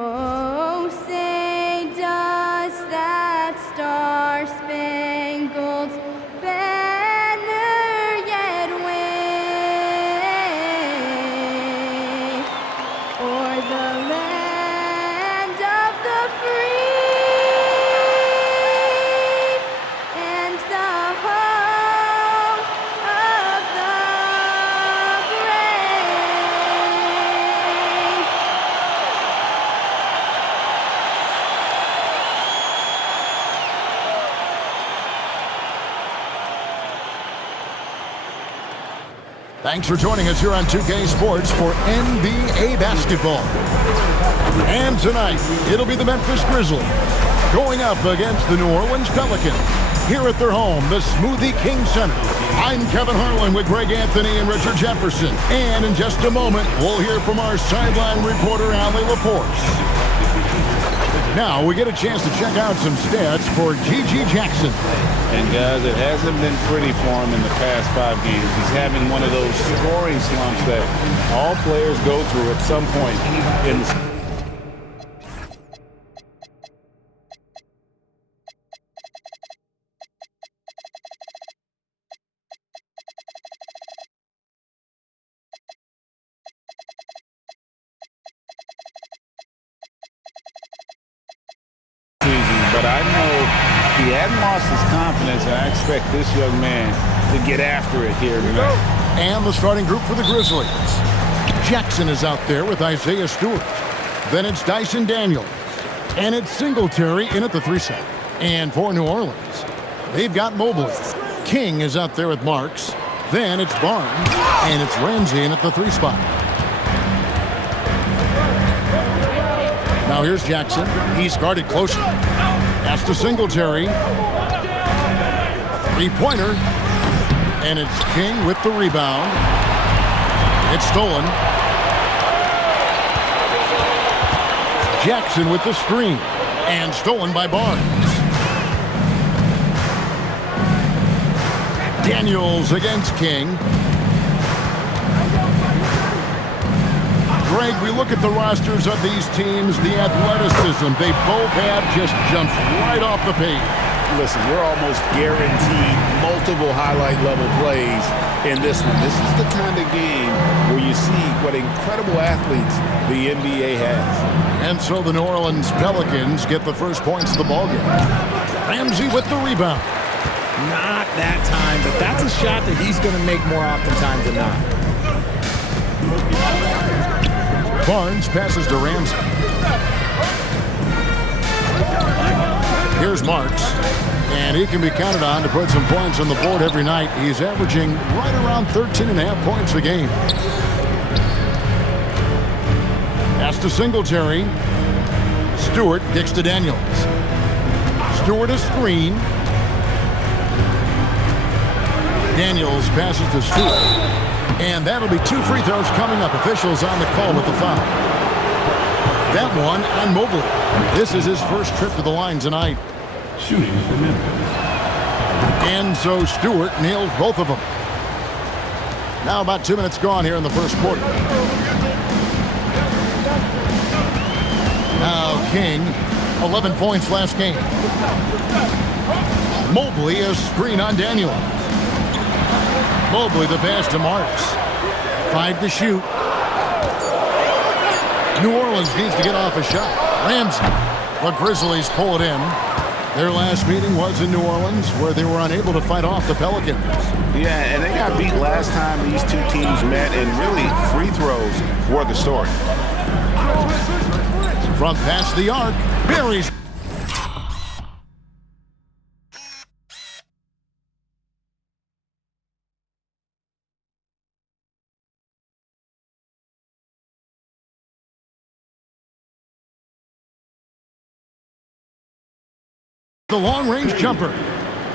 Oh, say does that star-spangled banner yet wave o'er the land of the free and the home of the brave? Thanks for joining us here on 2K Sports for NBA basketball. And tonight, it'll be the Memphis Grizzlies going up against the New Orleans Pelicans here at their home, the Smoothie King Center. I'm Kevin Harlan with Greg Anthony and Richard Jefferson. And in just a moment, we'll hear from our sideline reporter, Allie LaForce. Now, we get a chance to check out some stats for G.G. Jackson. And guys, it hasn't been pretty for him in the past 5 games. He's having one of those scoring slumps that all players go through at some point in the season. But I know he hadn't lost his confidence, and I expect this young man to get after it here tonight. And the starting group for the Grizzlies. Jackson is out there with Isaiah Stewart. Then it's Dyson Daniels. And it's Singletary in at the 3 set. And for New Orleans, they've got Mobley. King is out there with Marks. Then it's Barnes. And it's Ramsey in at the 3 spot. Now here's Jackson. He's guarded closely. That's to Singletary. Three-pointer. And it's King with the rebound. It's stolen. Jackson with the screen. And stolen by Barnes. Daniels against King. Greg, we look at the rosters of these teams, the athleticism they both have just jumps right off the page. Listen, we're almost guaranteed multiple highlight level plays in this one. This is the kind of game where you see what incredible athletes the NBA has. And so the New Orleans Pelicans get the first points of the ballgame. Ramsey with the rebound. Not that time, but that's a shot that he's going to make more oftentimes than not. Barnes passes to Ramsey. Here's Marks. And he can be counted on to put some points on the board every night. He's averaging right around 13.5 points a game. Pass to Singletary. Stewart kicks to Daniels. Stewart a screen. Daniels passes to Stewart. And that'll be 2 free throws coming up. Officials on the call with the foul. That one on Mobley. This is his first trip to the line tonight. Shooting for Memphis. And so Stewart nails both of them. Now about 2 minutes gone here in the first quarter. Now King, 11 points last game. Mobley a screen on Daniels. Mobley the pass to Marks. 5 to shoot. New Orleans needs to get off a shot. Ramsey. The Grizzlies pull it in. Their last meeting was in New Orleans, where they were unable to fight off the Pelicans. Yeah, and they got beat last time these two teams met, and really free throws were the story. From past the arc, buries. The long-range jumper.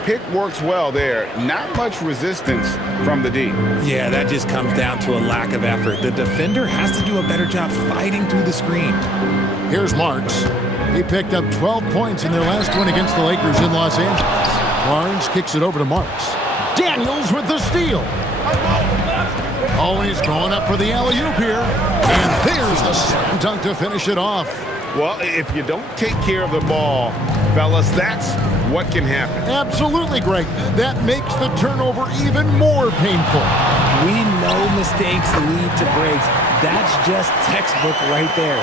Pick works well there. Not much resistance from the D. Yeah, that just comes down to a lack of effort. The defender has to do a better job fighting through the screen. Here's Marks. He picked up 12 points in their last win against the Lakers in Los Angeles. Barnes kicks it over to Marks. Daniels with the steal. Oh, he's going up for the alley-oop here. And there's the slam dunk to finish it off. Well, if you don't take care of the ball, fellas, that's what can happen. Absolutely, Greg. That makes the turnover even more painful. We know mistakes lead to breaks. That's just textbook right there.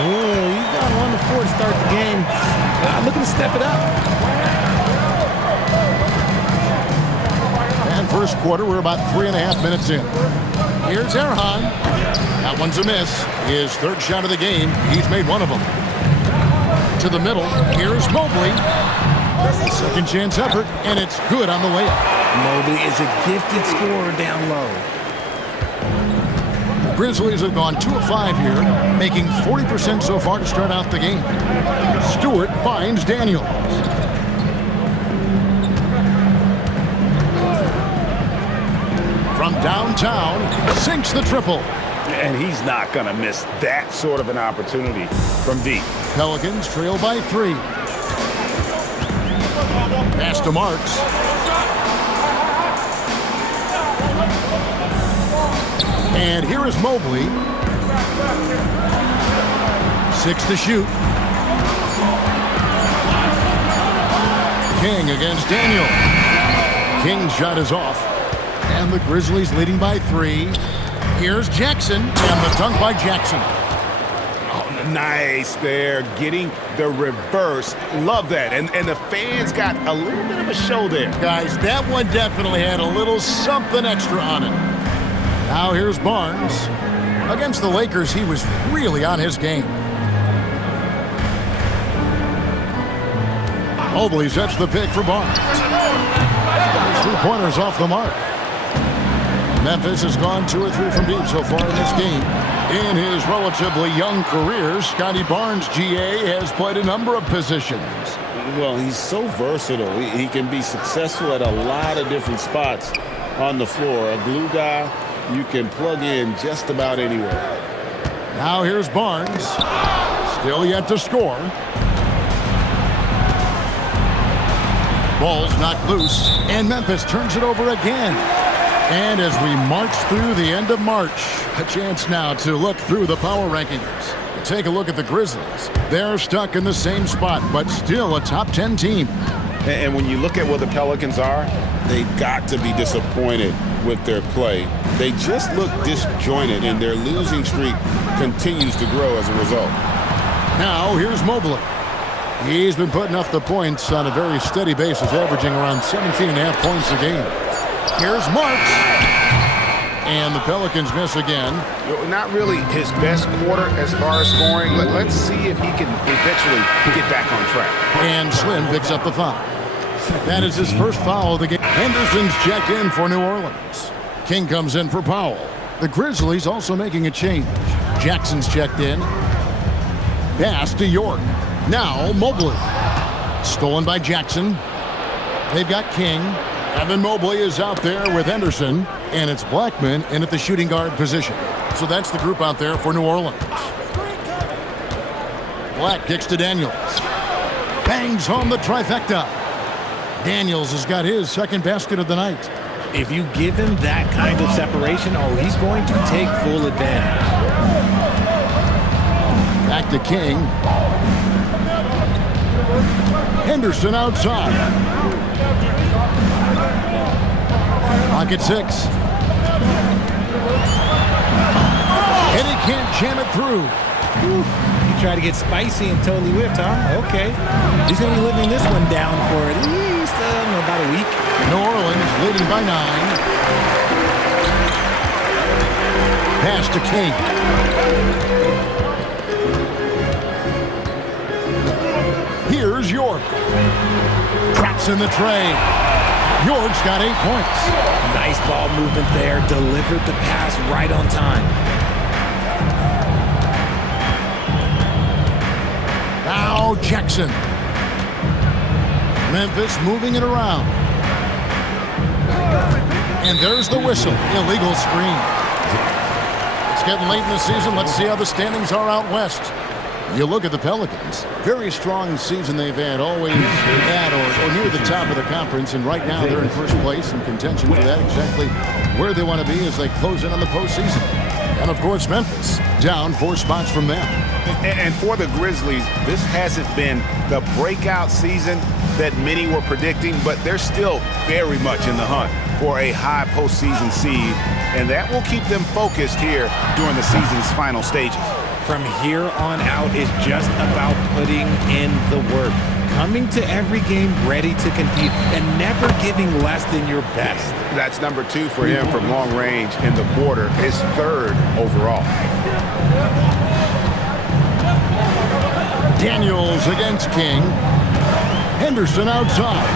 Oh, he's got 1-4 to start the game. Looking to step it up. And first quarter, we're about 3.5 minutes in. Here's Erhan. That one's a miss. His third shot of the game. He's made one of them. To the middle. Here's Mobley. Second chance effort, and it's good on the layup. Mobley is a gifted scorer down low. The Grizzlies have gone 2 of 5 here, making 40% so far to start out the game. Stewart finds Daniels. From downtown, sinks the triple. And he's not going to miss that sort of an opportunity from deep. Pelicans trail by 3. Pass to Marks. And here is Mobley. 6 to shoot. King against Daniel. King's shot is off. And the Grizzlies leading by 3. Here's Jackson, and the dunk by Jackson. Oh, nice there, getting the reverse. Love that. And the fans got a little bit of a show there. Guys, that one definitely had a little something extra on it. Now here's Barnes. Against the Lakers, he was really on his game. Mobley sets the pick for Barnes. 3-pointers off the mark. Memphis has gone 2 or 3 from deep so far in this game. In his relatively young career, Scotty Barnes, GA, has played a number of positions. Well, he's so versatile. He can be successful at a lot of different spots on the floor. A glue guy you can plug in just about anywhere. Now here's Barnes. Still yet to score. Ball's knocked loose, and Memphis turns it over again. And as we march through the end of March, a chance now to look through the power rankings. Take a look at the Grizzlies. They're stuck in the same spot, but still a top 10 team. And when you look at where the Pelicans are, they've got to be disappointed with their play. They just look disjointed, and their losing streak continues to grow as a result. Now here's Mobley. He's been putting up the points on a very steady basis, averaging around 17.5 points a game. Here's Marks. And the Pelicans miss again. Not really his best quarter as far as scoring. Let's see if he can eventually get back on track. And Slim picks up the foul. That is his first foul of the game. Henderson's checked in for New Orleans. King comes in for Powell. The Grizzlies also making a change. Jackson's checked in. Pass to York. Now Mobley. Stolen by Jackson. They've got King. Evan Mobley is out there with Henderson, and it's Blackman in at the shooting guard position. So that's the group out there for New Orleans. Black kicks to Daniels. Bangs home the trifecta. Daniels has got his second basket of the night. If you give him that kind of separation, he's going to take full advantage. Back to King. Henderson outside. Clock at 6. And he can't jam it through. You try to get spicy and totally whiffed, huh? Okay. He's going to be living this one down for at least about a week. New Orleans leading by 9. Pass to King. Here's York. Traps in the tray. York's got 8 points. Nice ball movement there. Delivered the pass right on time. Now Jackson. Memphis moving it around. And there's the whistle. Illegal screen. It's getting late in the season. Let's see how the standings are out west. You look at the Pelicans. Very strong season they've had, always at or near the top of the conference, and right now they're in first place in contention for that, exactly where they want to be as they close in on the postseason. And, of course, Memphis down 4 spots from them. And for the Grizzlies, this hasn't been the breakout season that many were predicting, but they're still very much in the hunt for a high postseason seed, and that will keep them focused here during the season's final stages. From here on out is just about putting in the work, coming to every game ready to compete, and never giving less than your best. That's number 2 for him from long range in the quarter, his 3rd overall. Daniels against King. Henderson outside.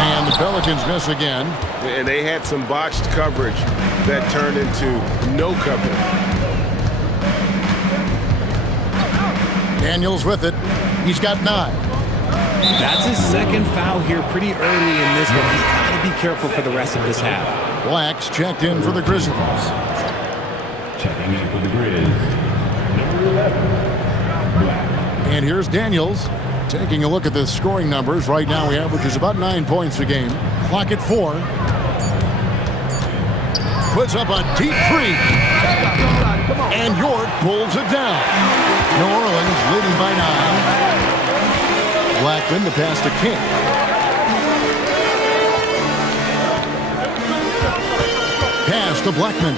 And the Pelicans miss again. And they had some botched coverage that turned into no coverage. Daniels with it. He's got 9. That's his 2nd foul here pretty early in this one. He's got to be careful for the rest of this half. Black's checked in for the Grizzlies. Checking in for the Grizz. Number 11. Black. And here's Daniels taking a look at the scoring numbers. Right now he averages about 9 points a game. Clock at 4. Puts up a deep 3. And York pulls it down. New Orleans leading by 9. Blackman the pass to King. Pass to Blackman.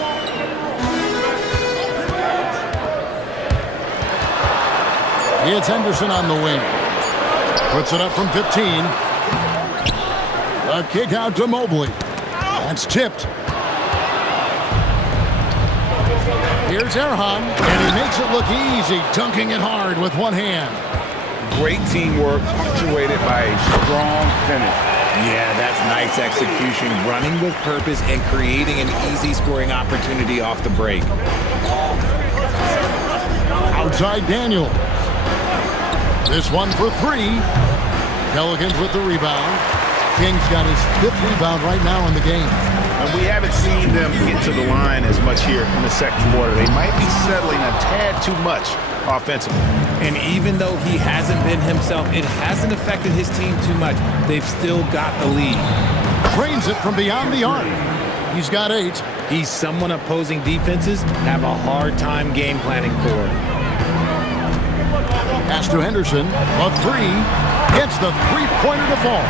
It's Henderson on the wing. Puts it up from 15. A kick out to Mobley. That's tipped. Here's Erhan, and he makes it look easy, dunking it hard with one hand. Great teamwork, punctuated by a strong finish. Yeah, that's nice execution, running with purpose and creating an easy scoring opportunity off the break. Outside Daniel. This one for 3. Pelicans with the rebound. King's got his 5th rebound right now in the game. And we haven't seen them get to the line as much here in the 2nd quarter. They might be settling a tad too much offensively. And even though he hasn't been himself, it hasn't affected his team too much. They've still got the lead. Drains it from beyond the arc. He's got 8. He's someone opposing defenses have a hard time game planning for. Pass to Henderson. A 3. Gets the 3-pointer to fall.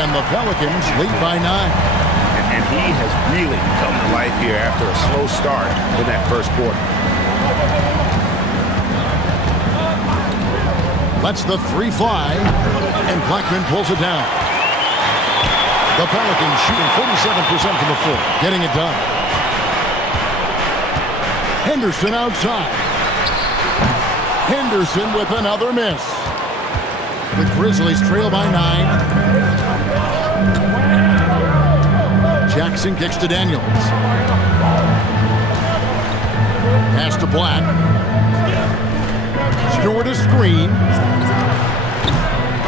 And the Pelicans lead by 9. And he has really come to life here after a slow start in that 1st quarter. Lets the 3 fly, and Blackman pulls it down. The Pelicans shooting 47% from the floor, getting it done. Henderson outside. Henderson with another miss. The Grizzlies trail by 9. Jackson kicks to Daniels. Pass to Black. Stewart a screen.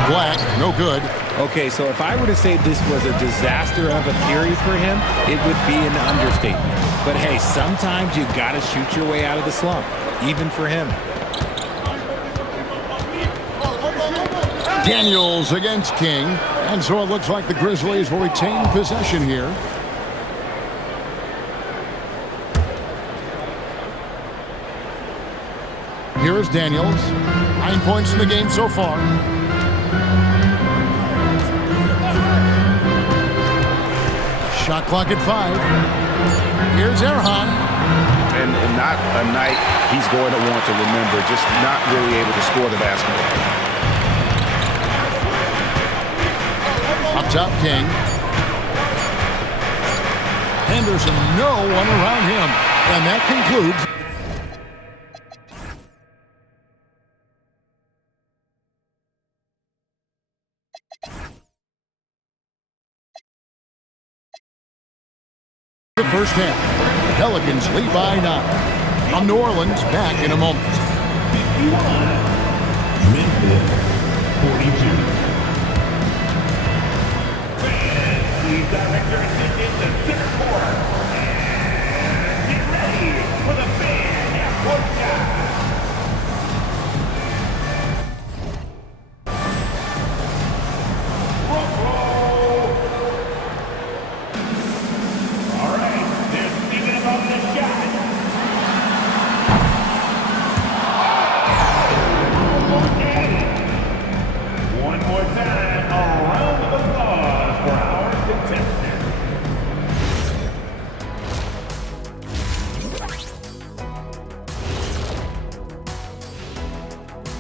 Black, no good. Okay, so if I were to say this was a disaster of a period for him, it would be an understatement. But hey, sometimes you gotta shoot your way out of the slump, even for him. Daniels against King. And so it looks like the Grizzlies will retain possession here. Here is Daniels. 9 points in the game so far. Shot clock at 5. Here's Erhan. And not a night he's going to want to remember, just not really able to score the basketball. Up top, King. Henderson, no one around him. And that concludes the first half. Pelicans lead by 9. From New Orleans, back in a moment. Memphis 42. Please direct your attention to center court. And get ready for the band at court shot. All right, they're thinking about this shot.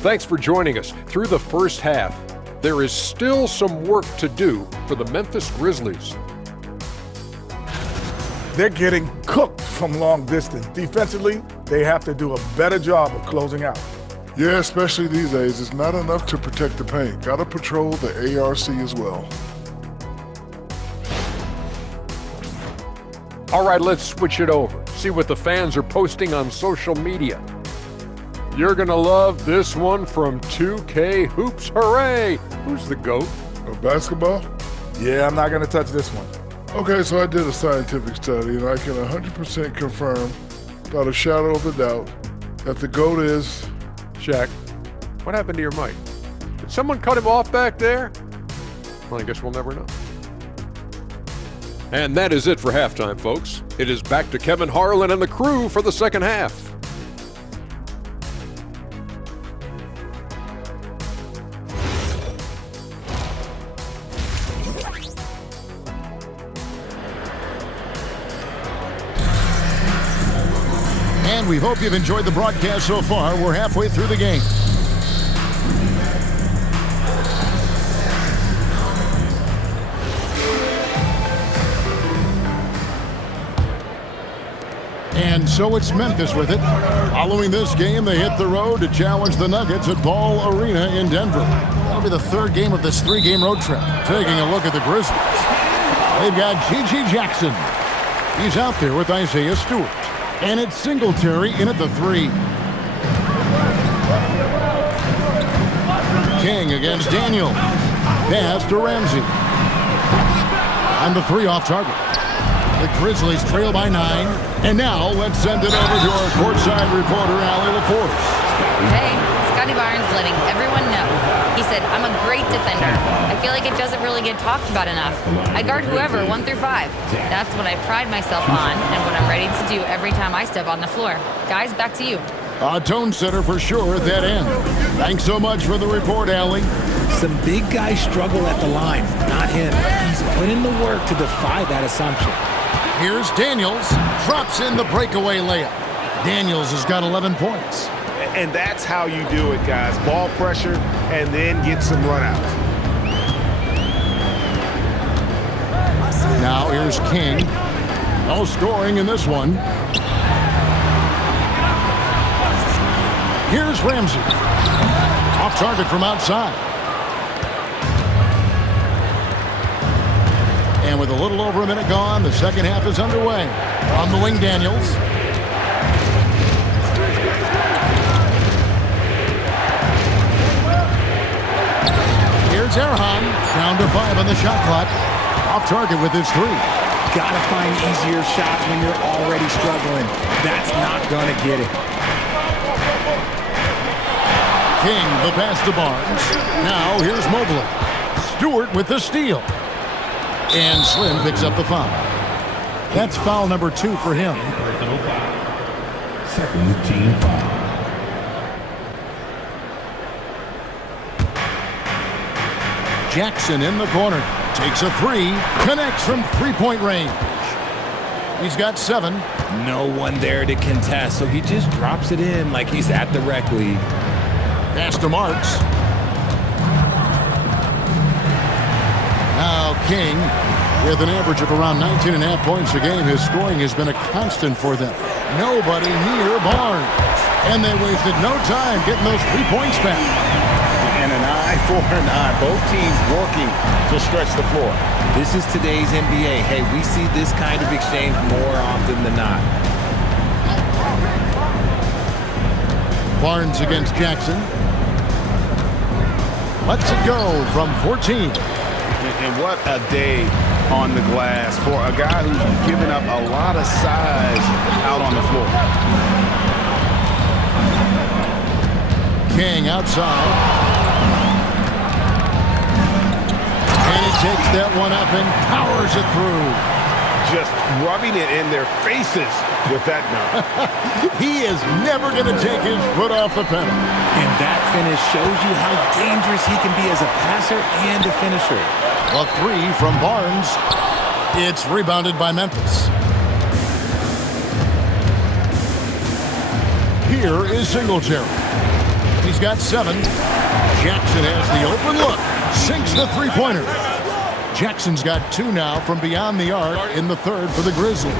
Thanks for joining us. Through the first half, there is still some work to do for the Memphis Grizzlies. They're getting cooked from long distance. Defensively, they have to do a better job of closing out. Yeah, especially these days. It's not enough to protect the paint. Got to patrol the ARC as well. All right, let's switch it over. See what the fans are posting on social media. You're going to love this one from 2K Hoops. Hooray! Who's the GOAT? Of basketball? Yeah, I'm not going to touch this one. Okay, so I did a scientific study, and I can 100% confirm, without a shadow of a doubt, that the GOAT is... Shaq, what happened to your mic? Did someone cut him off back there? Well, I guess we'll never know. And that is it for halftime, folks. It is back to Kevin Harlan and the crew for the second half. And we hope you've enjoyed the broadcast so far. We're halfway through the game. And so it's Memphis with it. Following this game, they hit the road to challenge the Nuggets at Ball Arena in Denver. That'll be the third game of this three-game road trip. Taking a look at the Grizzlies. They've got G.G. Jackson. He's out there with Isaiah Stewart. And it's Singletary in at the 3. King against Daniel. Pass to Ramsey. And the 3 off target. The Grizzlies trail by 9. And now let's send it over to our courtside reporter, Allie LaForce. Hey, Scotty Barnes letting everyone know. He said, I'm a great defender. I feel like it doesn't really get talked about enough. I guard whoever, 1 through 5. That's what I pride myself on and what I'm ready to do every time I step on the floor. Guys, back to you. A tone setter for sure at that end. Thanks so much for the report, Allie. Some big guys struggle at the line, not him. He's put in the work to defy that assumption. Here's Daniels. Drops in the breakaway layup. Daniels has got 11 points. And that's how you do it, guys. Ball pressure and then get some runouts. Now here's King. No scoring in this one. Here's Ramsey. Off target from outside. And with a little over a minute gone, the second half is underway. On the wing, Daniels. Here's Erhan. Down to 5 on the shot clock. Off target with his 3. Gotta find easier shots when you're already struggling. That's not gonna get it. King, the pass to Barnes. Now here's Mobley. Stewart with the steal. And Slim picks up the foul. That's foul number 2 for him. Second team foul. Jackson in the corner. Takes a 3. Connects from three-point range. He's got 7. No one there to contest, so he just drops it in like he's at the rec league. Pass to Marks. Now King, with an average of around 19.5 points a game, his scoring has been a constant for them. Nobody near Barnes. And they wasted no time getting those 3 points back. And an eye for an eye. Both teams working to stretch the floor. This is today's NBA. Hey, we see this kind of exchange more often than not. Barnes against Jackson. Lets it go from 14. And what a day on the glass for a guy who's given up a lot of size out on the floor. King outside. And he takes that one up and powers it through. Just rubbing it in their faces with that dunk. He is never going to take his foot off the pedal. And that finish shows you how dangerous he can be as a passer and a finisher. A 3 from Barnes. It's rebounded by Memphis. Here is Singletary. He He's got 7. Jackson has the open look. Sinks the three-pointer. Jackson's got 2 now from beyond the arc in the third for the Grizzlies.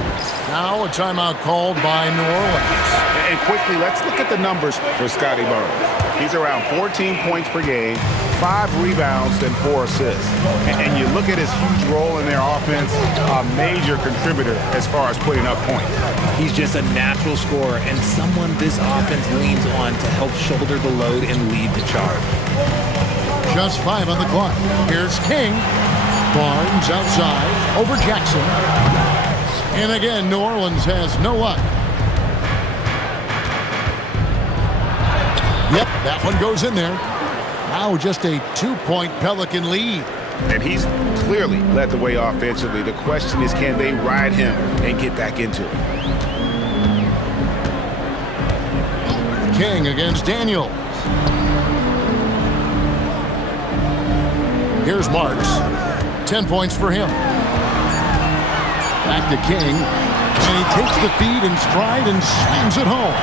Now a timeout called by New Orleans. And quickly, let's look at the numbers for Scotty Barnes. He's around 14 points per game, 5 rebounds, and 4 assists. And you look at his huge role in their offense, a major contributor as far as putting up points. He's just a natural scorer and someone this offense leans on to help shoulder the load and lead the charge. Just 5 on the clock. Here's King. Barnes outside over Jackson. And again, New Orleans has no luck. Yep, that one goes in there. Now just a 2-point Pelican lead. And he's clearly led the way offensively. The question is, can they ride him and get back into it? King against Daniels. Here's Marks. 10 points for him. Back to King. And he takes the feed in stride and slams it home.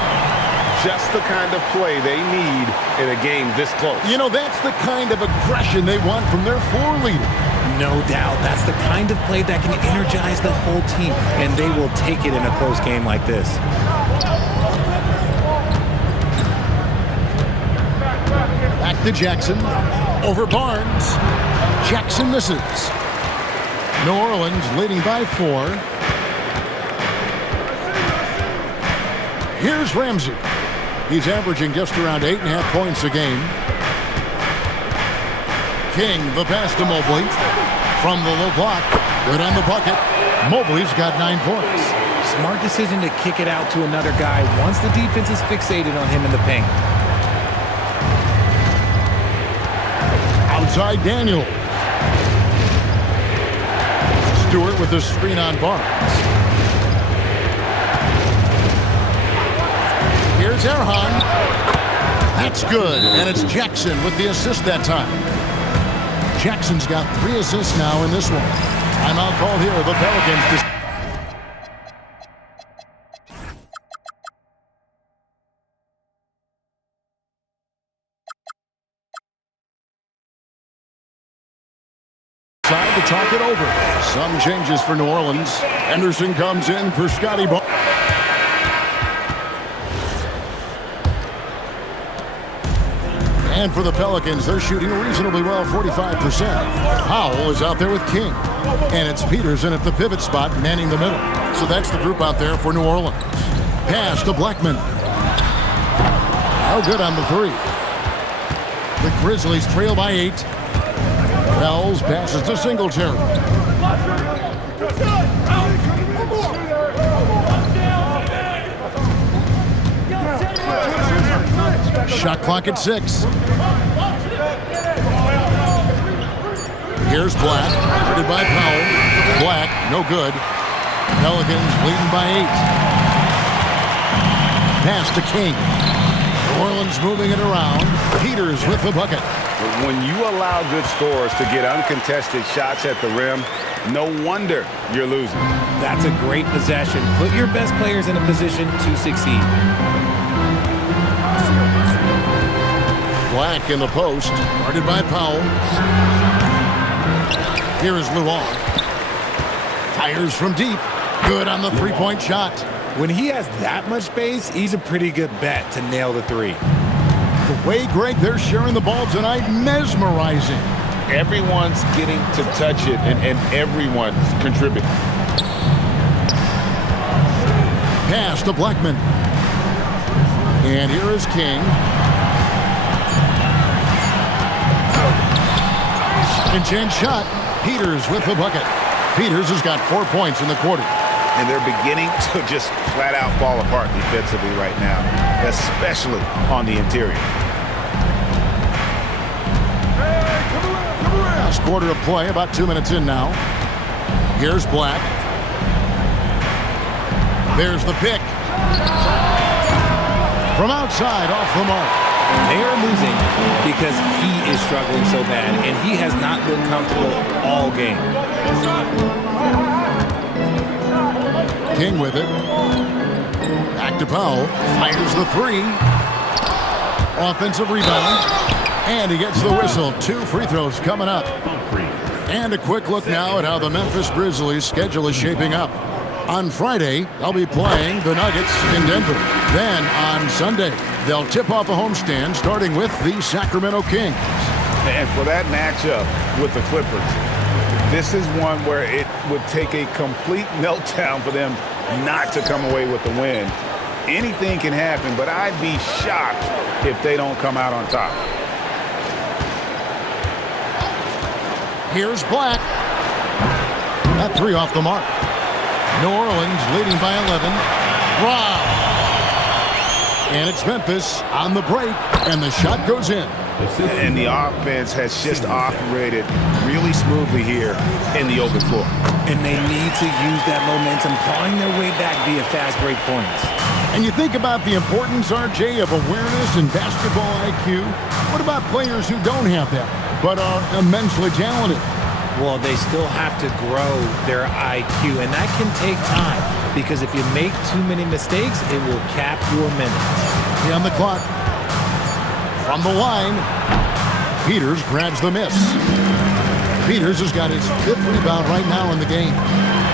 Just the kind of play they need in a game this close. You know, that's the kind of aggression they want from their floor leader. No doubt. That's the kind of play that can energize the whole team, and they will take it in a close game like this. Back to Jackson. Over Barnes. Jackson misses. New Orleans leading by 4. Here's Ramsey. He's averaging just around 8.5 points a game. King, the pass to Mobley. From the low block. Good on the bucket. Mobley's got 9 points. Smart decision to kick it out to another guy once the defense is fixated on him in the paint. Outside Daniel. Stewart with the screen on Barnes. Here's Erhan. That's good, and it's Jackson with the assist that time. Jackson's got 3 assists now in this one. Timeout called here. The Pelicans. Decide to talk it over. Some changes for New Orleans. Henderson comes in for Scotty Barnes. And for the Pelicans, they're shooting reasonably well, 45%. Powell is out there with King. And it's Peterson at the pivot spot, manning the middle. So that's the group out there for New Orleans. Pass to Blackman. Oh, good on the 3. The Grizzlies trail by 8. Wells passes to Singletary. Shot clock at 6. Here's Black, guarded by Powell. Black, no good. Pelicans leading by 8. Pass to King. New Orleans moving it around. Peters with the bucket. When you allow good scorers to get uncontested shots at the rim, no wonder you're losing. That's a great possession. Put your best players in a position to succeed. Black in the post, guarded by Powell. Here is Luan. Fires from deep. Good on the 3-point shot. When he has that much space, he's a pretty good bet to nail the 3. The way, Greg, they're sharing the ball tonight, mesmerizing. Everyone's getting to touch it, and everyone's contributing. Pass to Blackman. And here is King. And chance shot. Peters with the bucket. Peters has got 4 points in the quarter. And they're beginning to just flat out fall apart defensively right now, especially on the interior. Last quarter of play, about 2 minutes in now. Here's Black. There's the pick. From outside, off the mark. They are losing because he is struggling so bad, and he has not been comfortable all game. King with it. Back to Powell. Fires the 3. Offensive rebound. And he gets the whistle. 2 free throws coming up. And a quick look now at how the Memphis Grizzlies' schedule is shaping up. On Friday, they'll be playing the Nuggets in Denver. Then on Sunday, they'll tip off a homestand starting with the Sacramento Kings. And for that matchup with the Clippers, this is one where it would take a complete meltdown for them not to come away with the win. Anything can happen, but I'd be shocked if they don't come out on top. Here's Black. That 3 off the mark. New Orleans leading by 11. Wow. And it's Memphis on the break, and the shot goes in. And the offense has just operated really smoothly here in the open floor. And they need to use that momentum, clawing their way back via fast break points. And you think about the importance, RJ, of awareness and basketball IQ. What about players who don't have that, but are immensely talented? Well, they still have to grow their IQ, and that can take time because if you make too many mistakes, it will cap your minutes. On the clock. From the line, Peters grabs the miss. Peters has got his 5th rebound right now in the game.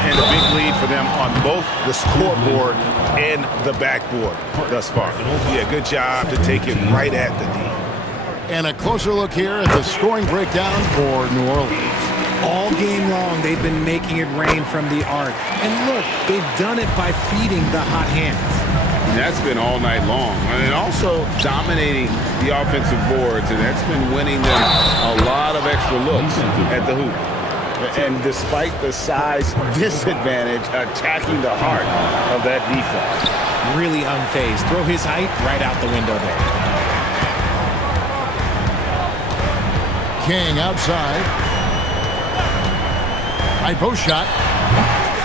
And a big lead for them on both the scoreboard and the backboard thus far. Yeah, good job to take it right at the D. And a closer look here at the scoring breakdown for New Orleans. All game long, they've been making it rain from the arc. And look, they've done it by feeding the hot hands. And that's been all night long. And also dominating the offensive boards, and that's been winning them a lot of extra looks at the hoop. And despite the size disadvantage, attacking the heart of that defense. Really unfazed. Throw his height right out the window there. King outside. High post shot.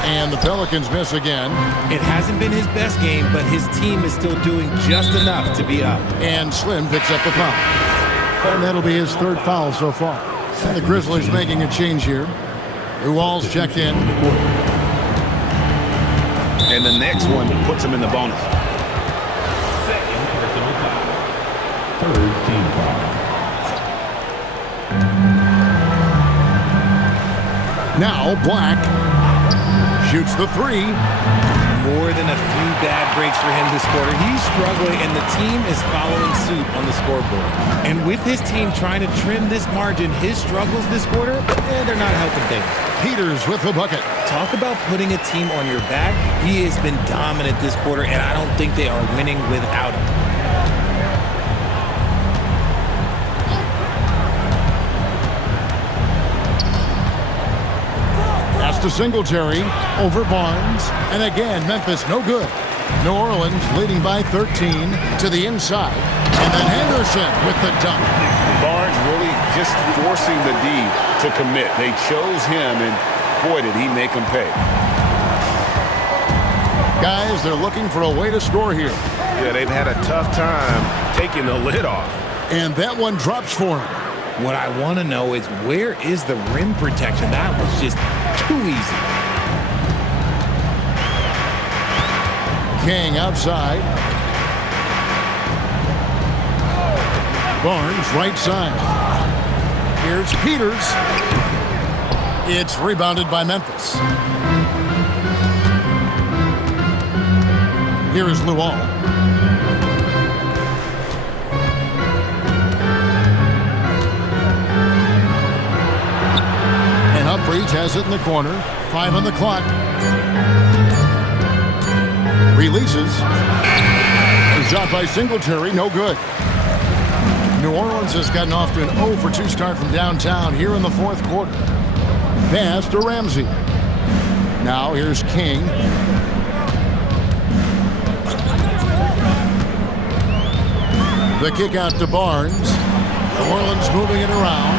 And the Pelicans miss again. It hasn't been his best game, but his team is still doing just enough to be up. And Slim picks up the foul. And that'll be his 3rd foul so far. And the Grizzlies making a change here. Uwal's checked in. And the next one puts him in the bonus. Second personal foul. 3rd team foul. Now Black shoots the 3. More than a few bad breaks for him this quarter. He's struggling, and the team is following suit on the scoreboard. And with his team trying to trim this margin, his struggles this quarter, they're not helping things. Peters with the bucket. Talk about putting a team on your back. He has been dominant this quarter, and I don't think they are winning without him. To Singletary over Barnes. And again, Memphis no good. New Orleans leading by 13 to the inside. And then Henderson with the dunk. Barnes really just forcing the D to commit. They chose him, and boy, did he make them pay. Guys, they're looking for a way to score here. Yeah, they've had a tough time taking the lid off. And that one drops for him. What I want to know is where is the rim protection? That was just too easy. King outside. Barnes right side. Here's Peters. It's rebounded by Memphis. Here is Luol. Humphreys has it in the corner. 5 on the clock. Releases. A shot by Singletary, no good. New Orleans has gotten off to an 0 for 2 start from downtown here in the 4th quarter. Pass to Ramsey. Now here's King. The kick out to Barnes. New Orleans moving it around.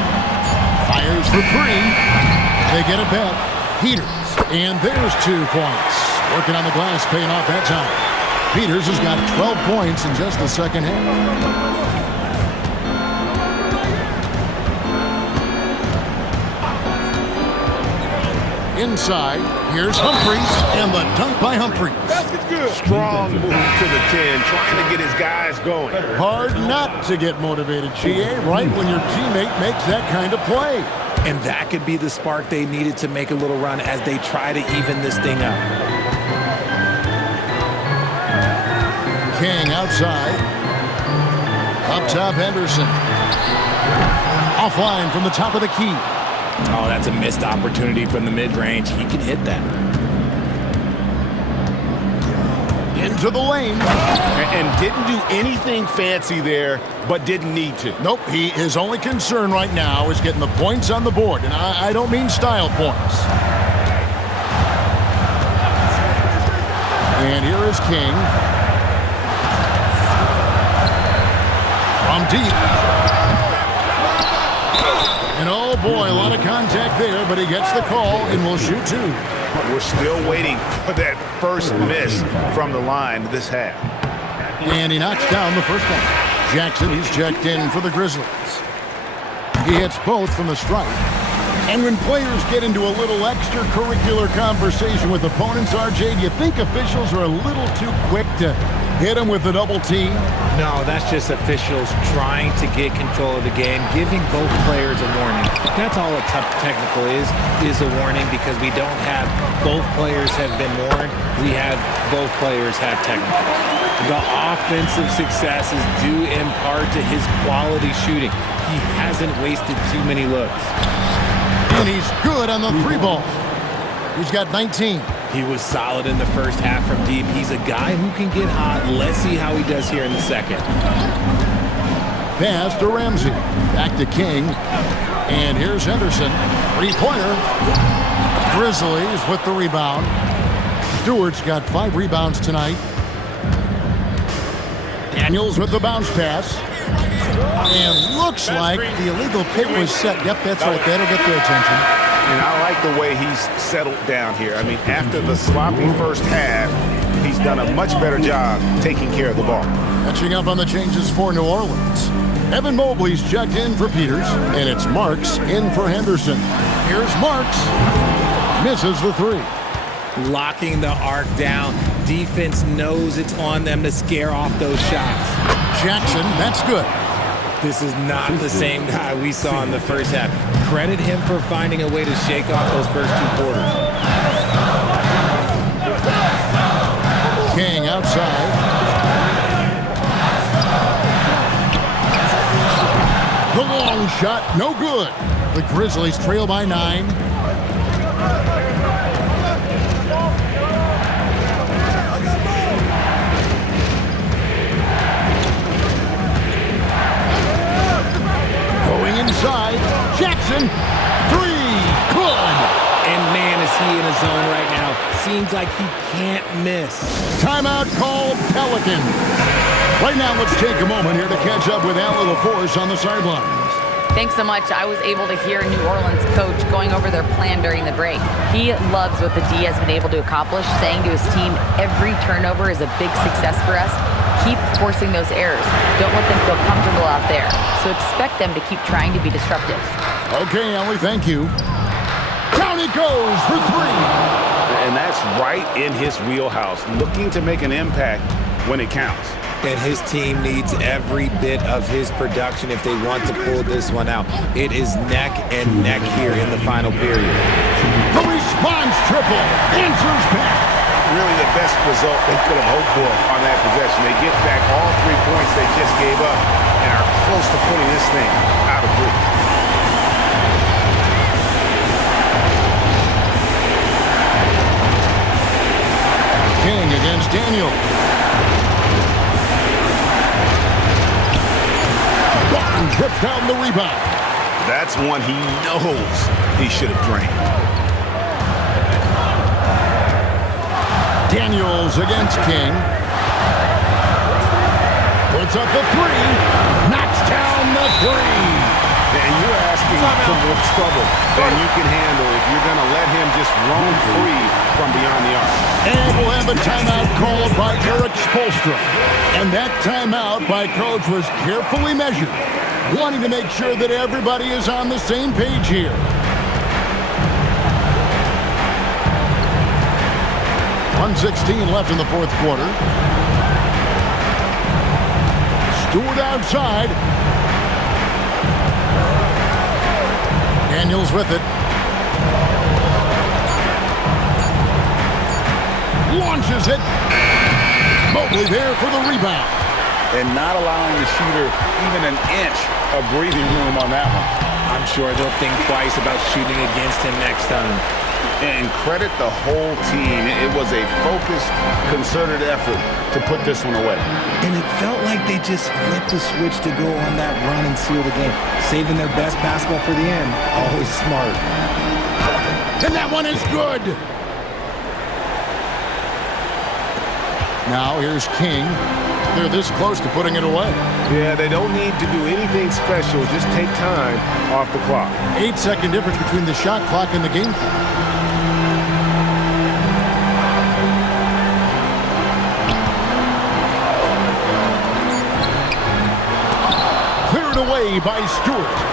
Fires for 3. They get it back. Peters. And there's 2 points. Working on the glass, paying off that time. Peters has got 12 points in just the second half. Inside, here's Humphries, and the dunk by Humphries. Basket's good. Strong move to the 10, trying to get his guys going. Hard not to get motivated, GA, right when your teammate makes that kind of play. And that could be the spark they needed to make a little run as they try to even this thing up. King outside. Up top, Henderson. Offline from the top of the key. Oh, that's a missed opportunity from the mid-range. He can hit that. Into the lane. And didn't do anything fancy there, but didn't need to. Nope, his only concern right now is getting the points on the board, and I don't mean style points. And here is King. From deep. And oh boy, a lot of contact there, but he gets the call and will shoot two. We're still waiting for that first miss from the line this half. And he knocks down the first one. Jackson, he's checked in for the Grizzlies. He hits both from the stripe. And when players get into a little extracurricular conversation with opponents, RJ, do you think officials are a little too quick to hit them with a double team? No, that's just officials trying to get control of the game, giving both players a warning. That's all a tough technical is a warning, because we don't have both players have been warned. We have both players have technical. The offensive success is due in part to his quality shooting. He hasn't wasted too many looks. And he's good on the three ball. He's got 19. He was solid in the first half from deep. He's a guy who can get hot. Let's see how he does here in the second. Pass to Ramsey. Back to King. And here's Henderson. Three-pointer. Grizzlies with the rebound. Stewart's got 5 rebounds tonight. Daniels with the bounce pass. And looks like the illegal pick was set. Yep, that's right. That'll get their attention. And I like the way he's settled down here. I mean, after the sloppy first half, he's done a much better job taking care of the ball. Catching up on the changes for New Orleans. Evan Mobley's checked in for Peters, and it's Marks in for Henderson. Here's Marks. Misses the three. Locking the arc down. Defense knows it's on them to scare off those shots. Jackson, that's good. This is not the same guy we saw in the first half. Credit him for finding a way to shake off those first 2 quarters. King outside. The long shot, no good. The Grizzlies trail by 9. Going inside, Jackson, 3, good. And man, is he in a zone right now. Seems like he can't miss. Timeout called Pelicans. Right now, let's take a moment here to catch up with Allie LaForce on the sidelines. Thanks so much. I was able to hear New Orleans coach going over their plan during the break. He loves what the D has been able to accomplish, saying to his team, every turnover is a big success for us. Keep forcing those errors. Don't let them feel comfortable out there. So expect them to keep trying to be disruptive. Okay, Allie, thank you. Down it goes for 3. And that's right in his wheelhouse, looking to make an impact when it counts. And his team needs every bit of his production if they want to pull this one out. It is neck and neck here in the final period. The response triple answers back. Really the best result they could have hoped for on that possession. They get back all 3 points they just gave up and are close to putting this thing out of reach. King against Daniel. Barton trips down the rebound. That's one he knows he should have drained. Daniels against King. Puts up the 3. Knocks down the 3. And you're asking for more trouble than you can handle if you're going to let him just roam free from beyond the arc. And we'll have a timeout called by Eric Spoelstra. And that timeout by Coach was carefully measured, wanting to make sure that everybody is on the same page here. 1:16 left in the fourth quarter. Stewart outside. Daniels with it. Launches it. Mobley there for the rebound. And not allowing the shooter even an inch of breathing room on that one. I'm sure they'll think twice about shooting against him next time. And credit the whole team. It was a focused, concerted effort to put this one away. And it felt like they just flipped the switch to go on that run and seal the game. Saving their best basketball for the end. Always smart. And that one is good. Now here's King. They're this close to putting it away. Yeah, they don't need to do anything special. Just take time off the clock. 8-second difference between the shot clock and the game clock. Cleared away by Stewart.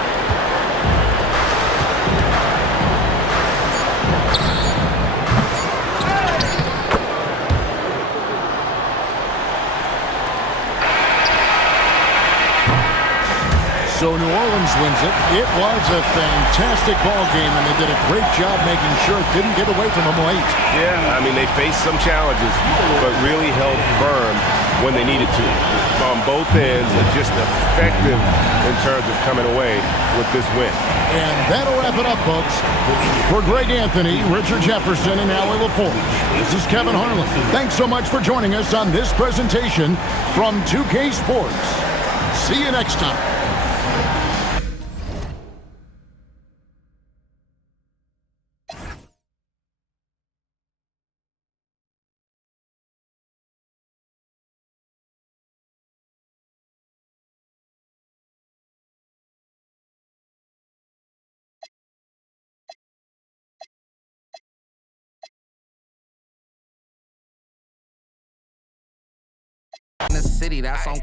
So New Orleans wins it. It was a fantastic ball game, and they did a great job making sure it didn't get away from them late. Yeah, I mean, they faced some challenges, but really held firm when they needed to. On both ends, and just effective in terms of coming away with this win. And that'll wrap it up, folks. For Greg Anthony, Richard Jefferson, and Allie LaForge, this is Kevin Harlan. Thanks so much for joining us on this presentation from 2K Sports. See you next time. In the city, that's on.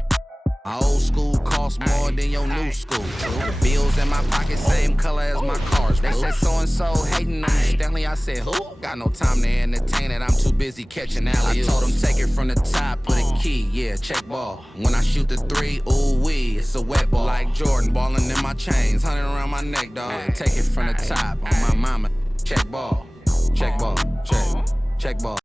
My old school costs more than your new school. The bills in my pocket, same color as my cars. They said so-and-so hating on me. Stanley, I said, who? Got no time to entertain it. I'm too busy catching alley. I told him take it from the top, put a key, yeah, check ball. When I shoot the three, ooh wee, it's a wet ball. Like Jordan, balling in my chains, 100 around my neck, dog. Take it from the top, on my mama, check ball, check ball, check ball.